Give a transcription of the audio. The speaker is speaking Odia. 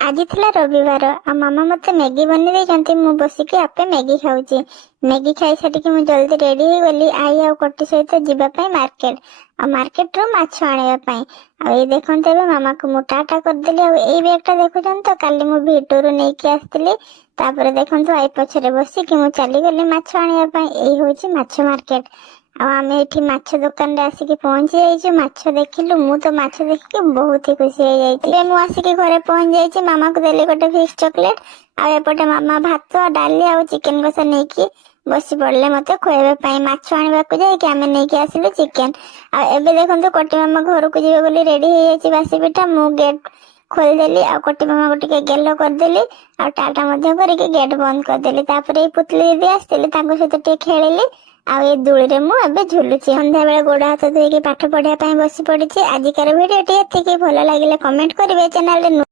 ଆଜି ଥିଲା ରବିବାର ଆଉ ମାମା ମତେ ମ୍ୟାଗି ବନେଇ ଦେଇଛନ୍ତି। ମୁଁ ବସିକି ଆପେ ମ୍ୟାଗି ଖାଉଛି। ମ୍ୟାଗି ଖାଇସାରିକି ମୁଁ ଜଲ୍ଦି ରେଡି ହେଇଗଲି ଆଇ ଆଉ କଟି ସହିତ ଯିବା ପାଇଁ ମାର୍କେଟ। ଆଉ ମାର୍କେଟରୁ ମାଛ ଆଣିବା ପାଇଁ। ଆଉ ଏଇ ଦେଖନ୍ତୁ ଏବେ ମାମାକୁ ମୁଁ ଟାଟା କରିଦେଲି। ଆଉ ଏଇ ବ୍ୟାଗଟା ଦେଖୁଛନ୍ତି ତ, କାଲି ମୁଁ ଭିଟୁରୁ ନେଇକି ଆସିଥିଲି। ତାପରେ ଦେଖନ୍ତୁ ଆଇ ପଛରେ ବସିକି ମୁଁ ଚାଲିଗଲି ମାଛ ଆଣିବା ପାଇଁ। ଏଇ ହଉଛି ମାଛ ମାର୍କେଟ। ଆଉ ଆମେ ଏଠି ମାଛ ଦୋକାନରେ ଆସିକି ପହଞ୍ଚି ଯାଇଛୁ। ମାଛ ଦେଖିଲୁ, ମୁଁ ତ ମାଛ ଦେଖିକି ବହୁତ ହି ଖୁସି ହେଇଯାଇଛି। ଏବେ ମୁଁ ଆସିକି ଘରେ ପହଞ୍ଚି ଯାଇଛି। ମାମାକୁ ଦେଲି ଗୋଟେ ଫିସ୍ ଚକୋଲେଟ। ଆଉ ଏପଟେ ମାମା ଭାତ, ଡାଲି ଆଉ ଚିକେନ କଷା ନେଇକି ବସି ପଡିଲେ ମତେ ଖୁଆଇବା ପାଇଁ। ମାଛ ଆଣିବାକୁ ଯାଇକି ଆମେ ନେଇକି ଆସିଲୁ ଚିକେନ। ଆଉ ଏବେ ଦେଖନ୍ତୁ କଟି ମାମା ଘରକୁ ଯିବେ ବୋଲି ରେଡି ହେଇଯାଇଛି ବାସି ପିଠା। ମୁଁ ଗେଟ୍ ଖୋଲିଦେଲି ଆଉ କଟି ମାମାକୁ ଟିକେ ଗେଲ କରିଦେଲି। ଆଉ ଟାଟା ମଧ୍ୟ କରିକି ଗେଟ୍ ବନ୍ଦ କରିଦେଲି। ତାପରେ ଏଇ ପୁତଲି ଦିଦି ଆସିଥିଲେ, ତାଙ୍କ ସହିତ ଟିକେ ଖେଳିଲି। ଆଉ ଏଇ ଦୋଳିରେ ମୁଁ ଏବେ ଝୁଲୁଛି। ସନ୍ଧ୍ୟାବେଳେ ଗୋଡ ହାତ ଧୋଇକି ପାଠ ପଢିବା ପାଇଁ ବସି ପଡିଛି। ଆଜିକାର ଭିଡିଓଟି ଏତିକି। ଭଲ ଲାଗିଲେ କମେଣ୍ଟ କରିବେ। ଚ୍ୟାନେଲରେ